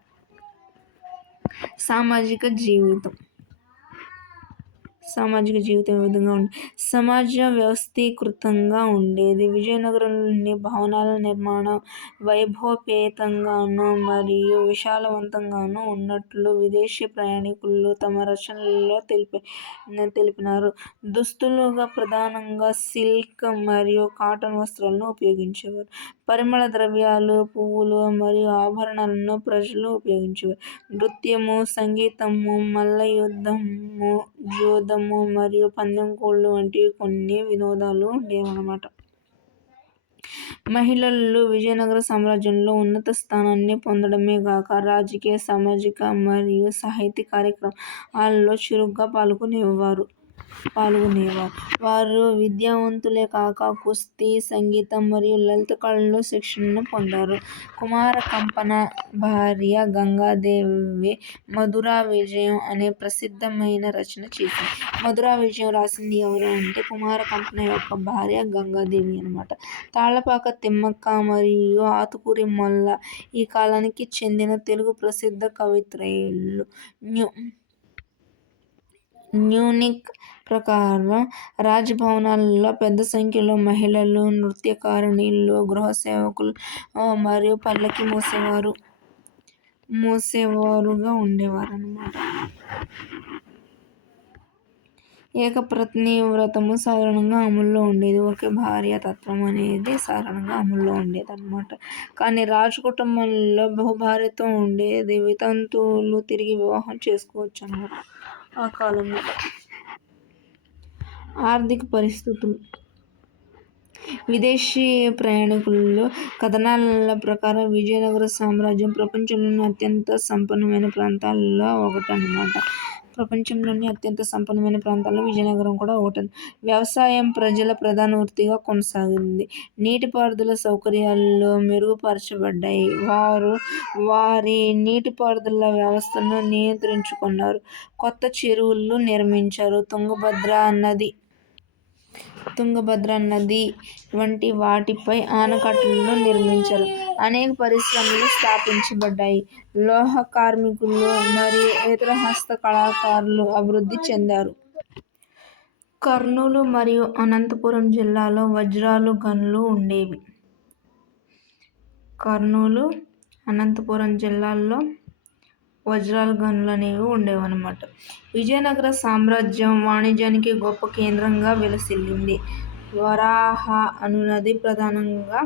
సామాజిక జీవితం ఏ విధంగా ఉండేది? సమాజ వ్యవస్థీకృతంగా ఉండేది. విజయనగరంలోని భవనాల నిర్మాణం వైభవోపేతంగాను మరియు విశాలవంతంగాను ఉన్నట్లు విదేశీ ప్రయాణికులు తమ రచనల్లో తెలిపినారు. దుస్తులుగా ప్రధానంగా సిల్క్ మరియు కాటన్ వస్త్రాలను ఉపయోగించేవారు. పరిమళ ద్రవ్యాలు, పువ్వులు మరియు ఆభరణాలను ప్రజలు ఉపయోగించేవారు. నృత్యము, సంగీతము, మల్లయుద్ధము, జూదము మరియు పందెం కోళ్ళు వంటి కొన్ని వినోదాలు ఉండేవన్నమాట. మహిళలు విజయనగర సామ్రాజ్యంలో ఉన్నత స్థానాన్ని పొందడమే గాక రాజకీయ, సామాజిక మరియు సాహిత్య కార్యక్రమాల్లో చురుగ్గా పాల్గొనేవారు. వారు విద్యావంతులే కాక కుస్తీ, సంగీతం మరియు లలిత కళల్లో శిక్షణను పొందారు. కుమార కంపన భార్య గంగాదేవి మధురా విజయం అనే ప్రసిద్ధమైన రచన చేసింది. మధురా విజయం రాసింది ఎవరు అంటే కుమార కంపన యొక్క భార్య గంగాదేవి అన్నమాట. తాళ్లపాక తిమ్మక్క మరియు ఆతుకూరి మొల్ల ఈ కాలానికి చెందిన తెలుగు ప్రసిద్ధ కవయిత్రులు. న్యూనిక్ ప్రకారం రాజభవనాలలో పెద్ద సంఖ్యలో మహిళలు, నృత్యకారిణులు, గృహ సేవకులు మరియు పల్లకీ మోసేవారు. మోసేవారుగా ఉండేవారన్నమాట. ఏకపత్ని వ్రతము సాధారణంగా అమల్లో ఉండేది. ఒకే భార్య తత్వం అనేది సాధారణంగా అమల్లో ఉండేదన్నమాట. కానీ రాజు కుటుంబంలో బహుభార్యతో ఉండేది. వితంతువులు తిరిగి వివాహం చేసుకోవచ్చు అన్నమాట ఆ కాలంలో. ఆర్థిక పరిస్థితులు. విదేశీ ప్రయాణికుల కథనాల ప్రకారం విజయనగర సామ్రాజ్యం ప్రపంచంలోని అత్యంత సంపన్నమైన ప్రాంతాల్లో ఒకటన్నమాట. ప్రపంచంలోని అత్యంత సంపన్నమైన ప్రాంతాల్లో విజయనగరం కూడా ఒకటి. వ్యవసాయం ప్రజల ప్రధాన వృత్తిగా కొనసాగింది. నీటిపారుదల సౌకర్యాలు మెరుగుపరచబడ్డాయి. వారు వారి నీటిపారుదల వ్యవస్థను నియంత్రించుకున్నారు. కొత్త చెరువులు నిర్మించారు. తుంగభద్ర నది వంటి వాటిపై ఆనకట్టలను నిర్మించారు. అనేక పరిశ్రమలు స్థాపించబడ్డాయి. లోహ కార్మికులు మరియు ఇతర హస్తకళాకారులు అభివృద్ధి చెందారు. కర్నూలు మరియు అనంతపురం జిల్లాలో వజ్రాలు గనులు ఉండేవి. కర్నూలు, అనంతపురం జిల్లాల్లో వజ్రాల గనులు అనేవి ఉండేవన్నమాట. విజయనగర సామ్రాజ్యం వాణిజ్యానికి గొప్ప కేంద్రంగా విలసిల్లింది. వరాహ అనునది ప్రధానంగా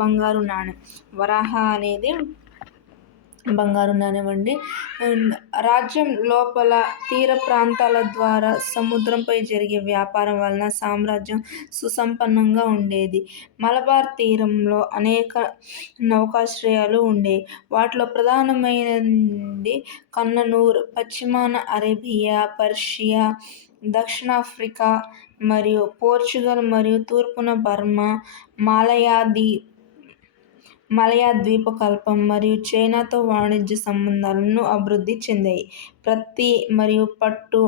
బంగారు నాణెం. వరాహ అనేది బంగారు నాణెం అండి. రాజ్యం లోపల తీర ప్రాంతాల ద్వారా సముద్రంపై జరిగే వ్యాపారం వలన సామ్రాజ్యం సుసంపన్నంగా ఉండేది. మలబార్ తీరంలో అనేక నౌకాశ్రయాలు ఉండేవి. వాటిలో ప్రధానమైనది కన్ననూర్, పశ్చిమాన అరేబియా, పర్షియా, దక్షిణాఫ్రికా మరియు పోర్చుగల్ మరియు తూర్పున బర్మా, మలయా ద్వీపకల్పం మరియు చైనాతో వాణిజ్య సంబంధాలను అభివృద్ధి చెందాయి. ప్రత్తి మరియు పట్టు,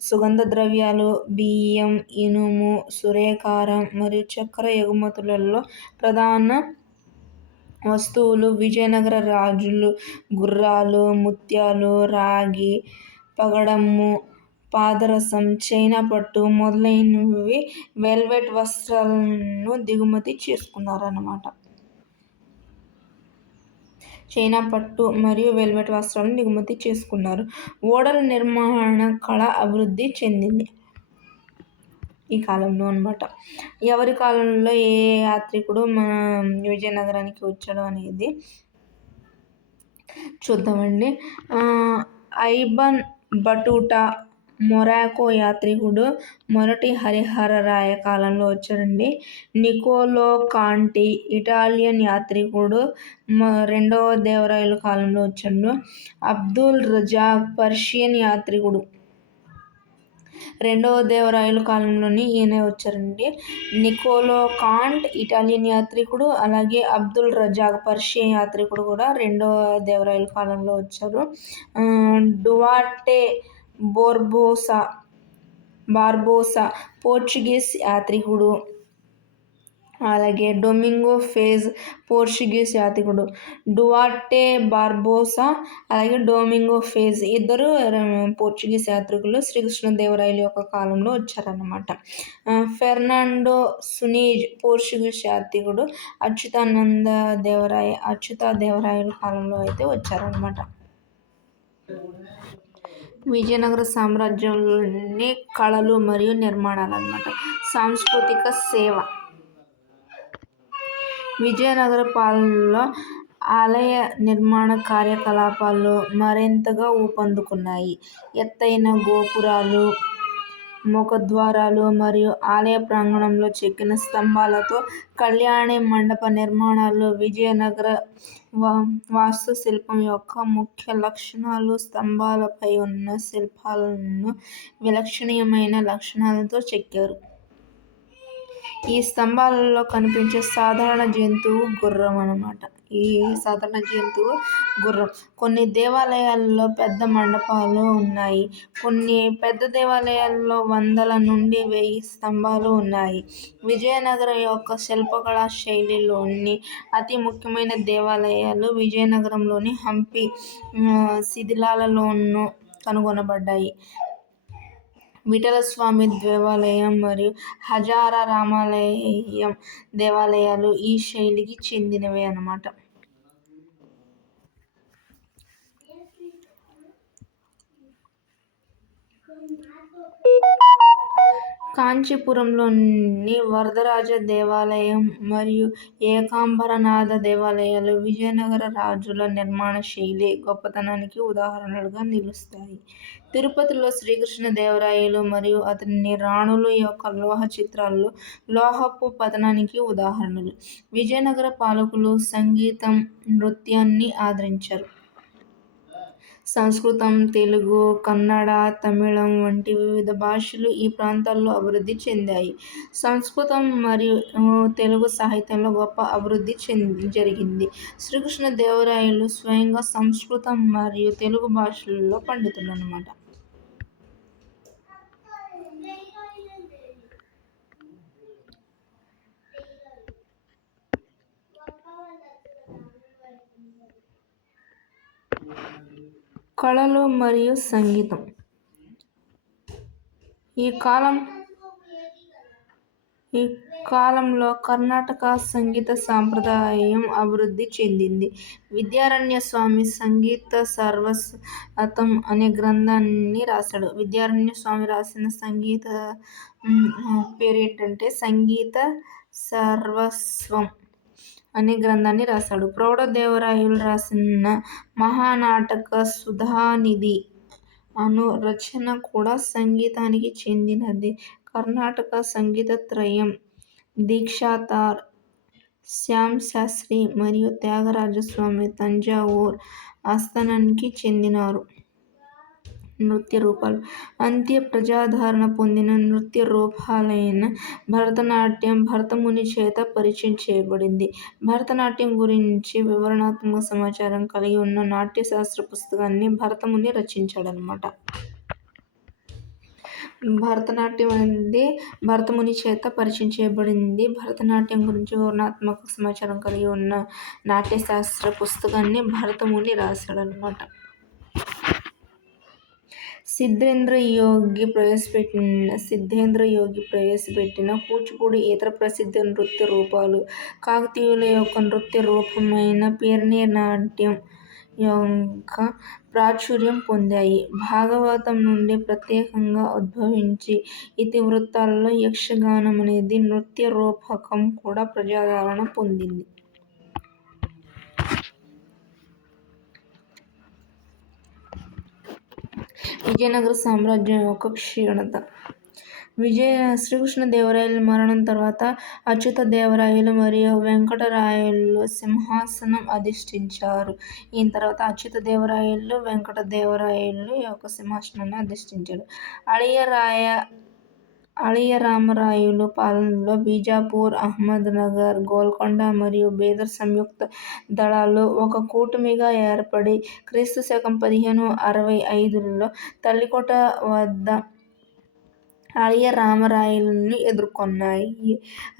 సుగంధ ద్రవ్యాలు, బియ్యం, ఇనుము, సూర్యకారం మరియు చక్కెర ఎగుమతులలో ప్రధాన వస్తువులు. విజయనగర రాజులు గుర్రాలు, ముత్యాలు, రాగి, పగడము, పాదరసం, చైనా పట్టు మొదలైనవి వెల్వెట్ వస్త్రాలను దిగుమతి చేసుకున్నారన్నమాట. చైనా పట్టు మరియు వెల్వెట్ వస్త్రాలను దిగుమతి చేసుకున్నారు. ఓడల నిర్మాణ కళ అభివృద్ధి చెందింది ఈ కాలంలో అన్నమాట. ఎవరి కాలంలో ఏ యాత్రికుడు మన విజయనగరానికి వచ్చాడు అనేది చూద్దామండి. ఐబన్ బటూటా మొరాకో యాత్రికుడు మొదటి హరిహరరాయ కాలంలో వచ్చాడండి. నికోలో కాంటి ఇటాలియన్ యాత్రికుడు రెండవ దేవరాయల కాలంలో వచ్చాడు. అబ్దుల్ రజాక్ పర్షియన్ యాత్రికుడు రెండవ దేవరాయల కాలంలోని ఈయన వచ్చారండి. నికోలో కాంట్ ఇటాలియన్ యాత్రికుడు, అలాగే అబ్దుల్ రజాక్ పర్షియన్ యాత్రికుడు కూడా రెండవ దేవరాయల కాలంలో వచ్చారు. డువార్టే బార్బోసా పోర్చుగీస్ యాత్రికుడు, అలాగే డొమింగో ఫేజ్ పోర్చుగీస్ యాత్రికుడు. డువార్టే బార్బోసా అలాగే డొమింగో ఫేజ్ ఇద్దరు పోర్చుగీస్ యాత్రికులు శ్రీకృష్ణదేవరాయల యొక్క కాలంలో వచ్చారన్నమాట. ఫెర్నాండో సునీజ్ పోర్చుగీస్ యాత్రికుడు అచ్యుతదేవరాయల కాలంలో అయితే వచ్చారన్నమాట. విజయనగర సామ్రాజ్యంలోని కళలు మరియు నిర్మాణాలు అన్నమాట. సాంస్కృతిక సేవ. విజయనగర పాలనలో ఆలయ నిర్మాణ కార్యకలాపాలు మరింతగా ఊపందుకున్నాయి. ఎత్తైన గోపురాలు, ముఖద్వారాలు మరియు ఆలయ ప్రాంగణంలో చెక్కిన స్తంభాలతో కళ్యాణ మండప నిర్మాణాలు విజయనగర వాస్తుశిల్పం యొక్క ముఖ్య లక్షణాలు. స్తంభాలపై ఉన్న శిల్పాలను విలక్షణమైన లక్షణాలతో చెక్కారు. ఈ స్తంభాలలో కనిపించే సాధారణ జంతువు గుర్రం అన్నమాట. కొన్ని దేవాలయాల్లో పెద్ద మండపాలు ఉన్నాయి. కొన్ని పెద్ద దేవాలయాల్లో 100 నుండి 1000 స్తంభాలు ఉన్నాయి. విజయనగరం యొక్క శిల్పకళా శైలిలోని అతి ముఖ్యమైన దేవాలయాలు విజయనగరంలోని హంపి శిథిలాలలోనూ కనుగొనబడ్డాయి. విఠలస్వామి దేవాలయం మరియు హజారా రామాలయం దేవాలయాలు ఈ శైలికి చెందినవే అన్నమాట. కాంచీపురంలోని వరదరాజ దేవాలయం మరియు ఏకాంబరనాథ దేవాలయాలు విజయనగర రాజుల నిర్మాణ శైలి గొప్పతనానికి ఉదాహరణలుగా నిలుస్తాయి. తిరుపతిలో శ్రీకృష్ణదేవరాయలు మరియు అతని రాణుల యొక్క లోహ చిత్రాలు లోహపు పతనానికి ఉదాహరణలు. విజయనగర పాలకులు సంగీతం, నృత్యాన్ని ఆదరించారు. సంస్కృతం, తెలుగు, కన్నడ, తమిళం వంటి వివిధ భాషలు ఈ ప్రాంతాల్లో అభివృద్ధి చెందాయి. సంస్కృతం మరియు తెలుగు సాహిత్యంలో గొప్ప అభివృద్ధి జరిగింది. శ్రీకృష్ణదేవరాయలు స్వయంగా సంస్కృతం మరియు తెలుగు భాషలలో పండితుడు అన్నమాట. కళలు మరియు సంగీతం. ఈ కాలంలో కర్ణాటక సంగీత సాంప్రదాయం అభివృద్ధి చెందింది. విద్యారణ్య స్వామి సంగీత సర్వస్వం అనే గ్రంథాన్ని రాశాడు. విద్యారణ్య స్వామి రాసిన సంగీత సంగీత సర్వస్వం అనే గ్రంథాన్ని రాశాడు. ప్రౌఢదేవరాయలు రాసిన మహానాటక సుధానిధి అను రచన కూడా సంగీతానికి చెందినదే. కర్ణాటక సంగీత త్రయం దీక్షాతార్, శ్యామ్ శాస్త్రి మరియు త్యాగరాజస్వామి తంజావూర్ ఆస్థానానికి చెందినవారు. నృత్య రూపాలు. అత్యంత ప్రజాదరణ పొందిన నృత్య రూపాలైన భరతనాట్యం భరతముని చేత పరిచయం చేయబడింది. భరతనాట్యం గురించి వివరణాత్మక సమాచారం కలిగి ఉన్న నాట్యశాస్త్ర పుస్తకాన్ని భరతముని రచించాడన్నమాట. భరతనాట్యం అనేది భరతముని చేత పరిచయం చేయబడింది. భరతనాట్యం గురించి వివరణాత్మక సమాచారం కలిగి ఉన్న నాట్యశాస్త్ర పుస్తకాన్ని భరతముని రాశాడన్నమాట. సిద్ధేంద్ర యోగి ప్రవేశపెట్టిన కూచిపూడి ఇతర ప్రసిద్ధ నృత్య రూపాలు. కాకతీయుల యొక్క నృత్య రూపమైన పేరిణి నాట్యం యొక్క ప్రాచుర్యం పొందాయి. భాగవతం నుండి ప్రత్యేకంగా ఉద్భవించి ఇతివృత్తాలలో యక్షగానం అనేది నృత్య రూపకం కూడా ప్రజాదరణ పొందింది. విజయనగర సామ్రాజ్యం యొక్క క్షీణత. శ్రీకృష్ణదేవరాయల మరణం తర్వాత అచ్యుతదేవరాయలు మరియు వెంకటరాయలు సింహాసనం అధిష్ఠించారు. ఈయన తర్వాత అచ్యుతదేవరాయలు వెంకటదేవరాయలు యొక్క సింహాసనాన్ని అధిష్ఠించారు. అళియరామరాయలు పాలనలో బీజాపూర్, అహ్మద్నగర్, గోల్కొండ మరియు బీదర్ సంయుక్త దళాలు ఒక కూటమిగా ఏర్పడి క్రీస్తు శకం 1565లో తల్లికోట వద్ద అళియరామరాయలను ఎదుర్కొన్నాయి.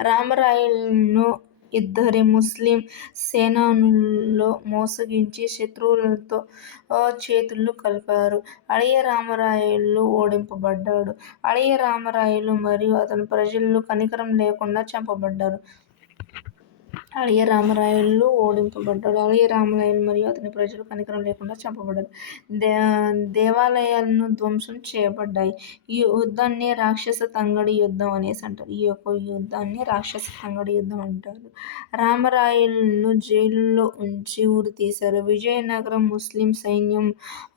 రామరాయలను ఇద్దరి ముస్లిం సేనానులు మోసగించి శత్రువులతో చేతులు కలిపారు. అళియరామరాయలు ఓడింపబడ్డాడు. అళియరామరాయలు మరియు అతని ప్రజలు కనికరం లేకుండా చంపబడ్డారు. అళియరామరాయలు మరియు అతని ప్రజలు కనికరం లేకుండా చంపబడ్డారు. దేవాలయాలను ధ్వంసం చేయబడ్డాయి. ఈ యుద్ధాన్ని రాక్షస తంగడి యుద్ధం అనేసి అంటారు. ఈ యొక్క యుద్ధాన్ని రాక్షస తంగడి యుద్ధం అంటారు. రామరాయలను జైలులో ఉంచి ఉరితీశారు. విజయనగరం ముస్లిం సైన్యం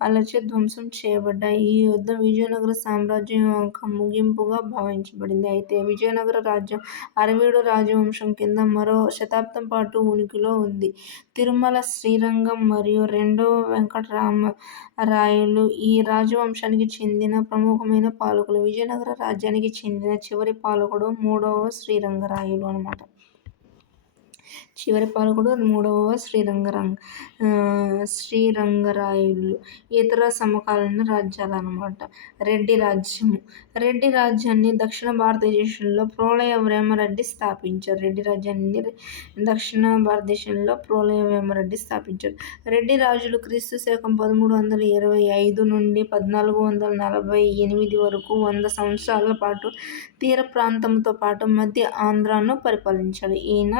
అలచే ధ్వంసం చేయబడ్డాయి. ఈ యుద్ధం విజయనగర సామ్రాజ్యం యొక్క ముగింపుగా భావించబడింది. అయితే విజయనగర రాజ్యం అరవీడు రాజవంశం కింద మరో శతాబ్దం పాటు ఉనికిలో ఉంది. తిరుమల శ్రీరంగం మరియు రెండవ వెంకటరామరాయలు ఈ రాజవంశానికి చెందిన ప్రముఖమైన పాలకులు. విజయనగర రాజ్యానికి చెందిన చివరి పాలకుడు మూడవ శ్రీరంగరాయలు అన్నమాట. మూడవ శ్రీరంగరాయలు. ఇతర సమకాలీన రాజ్యాలు అన్నమాట. రెడ్డి రాజ్యము. రెడ్డి రాజ్యాన్ని దక్షిణ భారతదేశంలో ప్రోలయ వేమరెడ్డి స్థాపించారు. రెడ్డి రాజులు క్రీస్తు శకం 1325 నుండి 1448 వరకు 100 సంవత్సరాల పాటు తీర ప్రాంతంతో పాటు మధ్య ఆంధ్రాను పరిపాలించాడు. ఈయన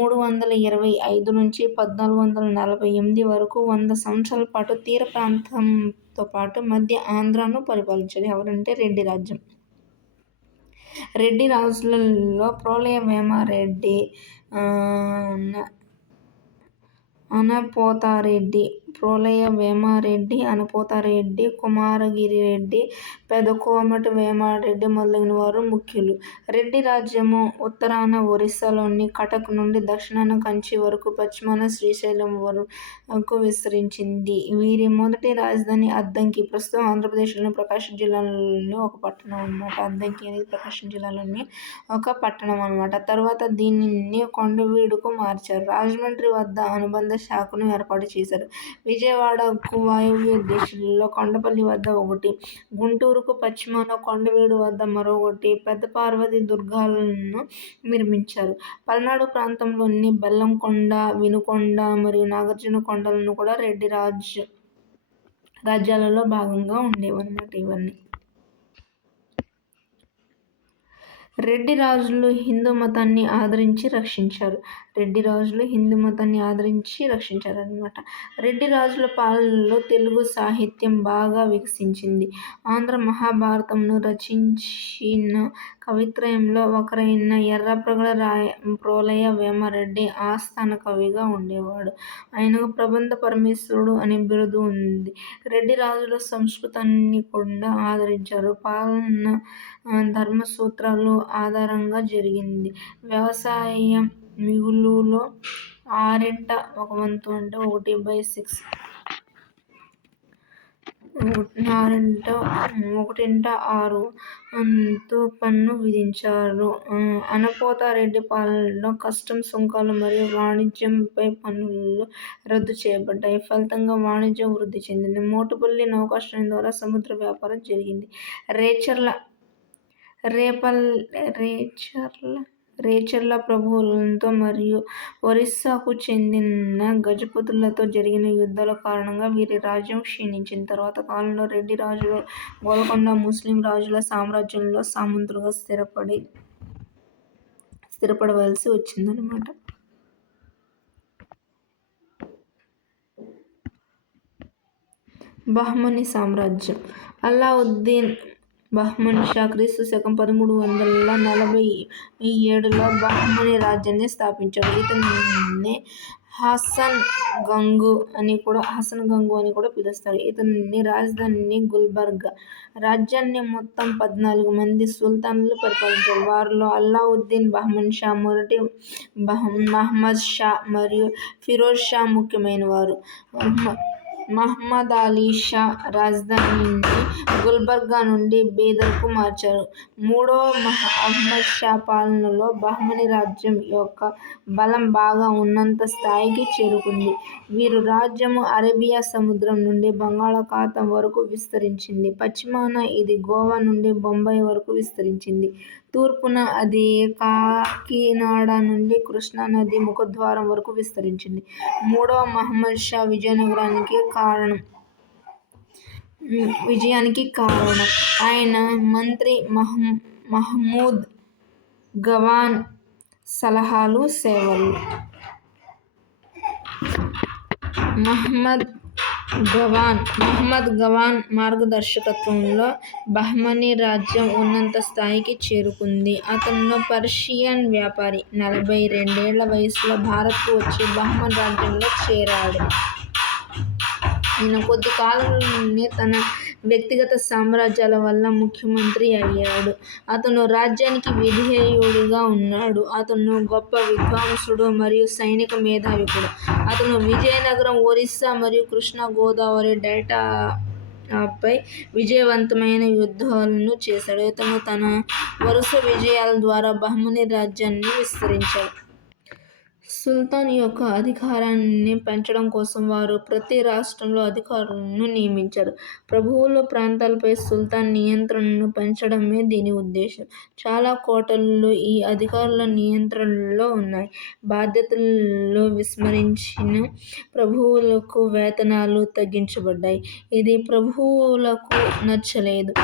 1325 నుంచి 1448 వరకు 100 సంవత్సరాల పాటు తీర ప్రాంతంతో పాటు మధ్య ఆంధ్రాను పరిపాలించారు. ఎవరంటే రెడ్డి రాజ్యం. రెడ్డి రాజులలో ప్రోలయ వేమారెడ్డి, అనపోతారెడ్డి, ప్రోలయ వేమారెడ్డి, అనపోతారెడ్డి, కుమారగిరిరెడ్డి, పెదకోమటి వేమారెడ్డి మొదలైన వారు ముఖ్యులు. రెడ్డి రాజ్యము ఉత్తరాన ఒరిస్సాలోని కటక్ నుండి దక్షిణాన కంచి వరకు, పశ్చిమాన శ్రీశైలం వరకు విస్తరించింది. వీరి మొదటి రాజధాని అద్దంకి, ప్రస్తుతం ఆంధ్రప్రదేశ్లోని ప్రకాశం జిల్లాలోని ఒక పట్టణం అన్నమాట. అద్దంకి అనేది ప్రకాశం జిల్లాలోని ఒక పట్టణం అన్నమాట. తర్వాత దీనిని కొండవీడుకు మార్చారు. రాజమండ్రి వద్ద అనుబంధ శాఖను ఏర్పాటు చేశారు. విజయవాడకు వాయవ్య దిశలో కొండపల్లి వద్ద ఒకటి, గుంటూరుకు పశ్చిమాన కొండవీడు వద్ద మరొకటి, పెద్ద పార్వతి దుర్గాలను నిర్మించారు. పల్నాడు ప్రాంతంలోని బెల్లంకొండ, వినుకొండ మరియు నాగార్జున కొండలను కూడా రెడ్డి రాజ్యాలలో భాగంగా ఉండేవన్నమాట. ఇవన్నీ రెడ్డి రాజులు హిందూ మతాన్ని ఆదరించి రక్షించారు. రెడ్డి రాజులు హిందూ మతాన్ని ఆదరించి రక్షించారన్నమాట. రెడ్డి రాజుల పాలనలో తెలుగు సాహిత్యం బాగా వికసించింది. ఆంధ్ర మహాభారతంను రచించిన కవిత్రయంలో ఒకరైన ఎర్రప్రగడ ప్రోలయ వేమారెడ్డి ఆస్థాన కవిగా ఉండేవాడు. ఆయనకు ప్రబంధ పరమేశ్వరుడు అనే బిరుదు ఉంది. రెడ్డి రాజుల సంస్కృతాన్ని కూడా ఆదరించారు. పాలన ధర్మసూత్రాలు ఆధారంగా జరిగింది. వ్యవసాయ మిగులులో 1/6 అంటే 1/6 పన్ను విధించారు. అనపోతారెడ్డి పాలనలో కస్టమ్స్ సుంకాలు మరియు వాణిజ్యంపై పన్నులు రద్దు చేయబడ్డాయి. ఫలితంగా వాణిజ్యం వృద్ధి చెందింది. మోటుపల్లి నౌకాశ్రయం ద్వారా సముద్ర వ్యాపారం జరిగింది. రేచర్ల ప్రభువులతో మరియు ఒరిస్సాకు చెందిన గజపతులతో జరిగిన యుద్ధాల కారణంగా వీరి రాజ్యం క్షీణించింది. తర్వాత కాలంలో రెడ్డి రాజులు గోల్కొండ ముస్లిం రాజుల సామ్రాజ్యంలో సామంతులుగా స్థిరపడవలసి వచ్చిందన్నమాట. బహ్మనీ సామ్రాజ్యం. అల్లావుద్దీన్ బహ్మన్ షా క్రీస్తు శకం 1347లో బహ్మనీ రాజ్యాన్ని స్థాపించాడు. ఇతన్ని హసన్ గంగు అని కూడా పిలుస్తారు. ఇతని రాజధాని గుల్బర్గా. రాజ్యాన్ని మొత్తం 14 మంది సుల్తానులు పరిపాలించారు. వారిలో అల్లావుద్దీన్ బహ్మన్ షా, మొదటి మహ్మద్ షా మరియు ఫిరోజ్ షా ముఖ్యమైనవారు. మహ్మదాలీ షా రాజధానిని గుల్బర్గా నుండి బీదర్కు మార్చారు. మూడవ అహ్మద్ షా పాలనలో బహ్మనీ రాజ్యం యొక్క బలం బాగా ఉన్నత స్థాయికి చేరుకుంది. వీరి రాజ్యము అరేబియా సముద్రం నుండి బంగాళాఖాతం వరకు విస్తరించింది. పశ్చిమాన ఇది గోవా నుండి బొంబాయి వరకు విస్తరించింది. తూర్పున అది కాకినాడ నుండి కృష్ణానది ముఖద్వారం వరకు విస్తరించింది. మూడవ మహ్మద్ షా విజయానికి కారణం ఆయన మంత్రి మహమూద్ గవాన్ సలహాలు, సేవలు. మహ్మద్ గవాన్ మార్గదర్శకత్వంలో బహ్మనీ రాజ్యం ఉన్నత స్థాయికి చేరుకుంది. అతను పర్షియన్ వ్యాపారి. 42 ఏళ్ల వయసులో భారత్కు వచ్చి బహ్మన్ రాజ్యంలో చేరాడు. ఈయన కొద్ది కాలంలోనే తన వ్యక్తిగత సామ్రాజ్యాల వల్ల ముఖ్యమంత్రి అయ్యాడు. అతను రాజ్యానికి విధేయుడిగా ఉన్నాడు. అతను గొప్ప విద్వాంసుడు మరియు సైనిక మేధావి కూడా. అతను విజయనగరం, ఒరిస్సా మరియు కృష్ణా గోదావరి డెల్టాపై విజయవంతమైన యుద్ధాలను చేశాడు. ఇతను తన వరుస విజయాల ద్వారా బహ్మనీ రాజ్యాన్ని విస్తరించాడు. సుల్తాన్ యొక్క అధికారాన్ని పెంచడం కోసం వారు ప్రతి రాష్ట్రంలో అధికారులను నియమించారు. ప్రభువుల ప్రాంతాలపై సుల్తాన్ నియంత్రణను పెంచడమే దీని ఉద్దేశం. చాలా కోటలు ఈ అధికారుల నియంత్రణలో ఉన్నాయి. బాధ్యతలు విస్మరించిన ప్రభువులకు వేతనాలు తగ్గించబడ్డాయి. ఇది ప్రభువులకు నచ్చలేదు.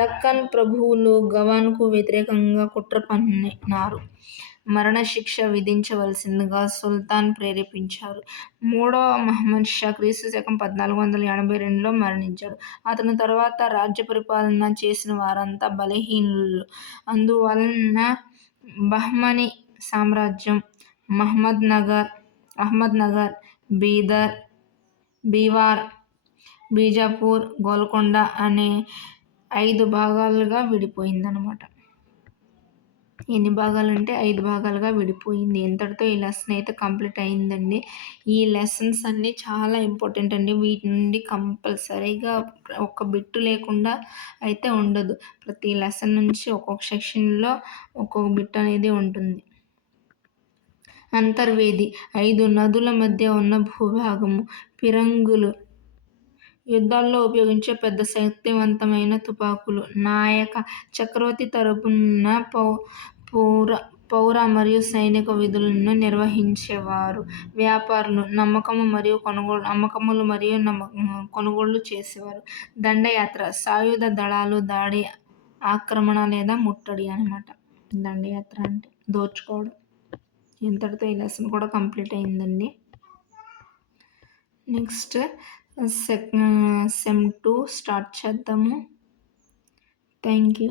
దక్కన్ ప్రభువులు గవాన్కు వ్యతిరేకంగా కుట్ర పన్నినారు. మరణశిక్ష విధించవలసిందిగా సుల్తాన్ ప్రేరేపించారు. మూడవ మహమ్మద్ షా క్రీస్తుశకం 1482లో మరణించాడు. అతని తరువాత రాజ్య పరిపాలన చేసిన వారంతా బలహీనులు. అందువలన బహ్మనీ సామ్రాజ్యం అహ్మద్నగర్, బీవార్, బీజాపూర్, గోల్కొండ అనే 5 భాగాలుగా విడిపోయిందన్నమాట. ఎన్ని భాగాలంటే 5 భాగాలుగా విడిపోయింది. ఇంతటితో ఈ లెసన్ అయితే కంప్లీట్ అయిందండి. ఈ లెసన్స్ అన్నీ చాలా ఇంపార్టెంట్ అండి. వీటి నుండి కంపల్సరీగా ఒక్క బిట్టు లేకుండా అయితే ఉండదు. ప్రతి లెసన్ నుంచి ఒక్కొక్క సెక్షన్లో ఒక్కొక్క బిట్ అనేది ఉంటుంది. అంతర్వేది 5 నదుల మధ్య ఉన్న భూభాగము. ఫిరంగులు యుద్ధాల్లో ఉపయోగించే పెద్ద శక్తివంతమైన తుపాకులు. నాయక చక్రవర్తి తరపున పౌర మరియు సైనిక విధులను నిర్వహించేవారు. వ్యాపారులు అమ్మకములు మరియు కొనుగోళ్లు చేసేవారు. దండయాత్ర సాయుధ దళాలు దాడి, ఆక్రమణ లేదా ముట్టడి అన్నమాట. దండయాత్ర అంటే దోచుకోవడం. ఇంతటితో ఈ లెసన్ కూడా కంప్లీట్ అయిందండి. నెక్స్ట్ సెమ్ 2 స్టార్ట్ చేద్దాము. Thank you.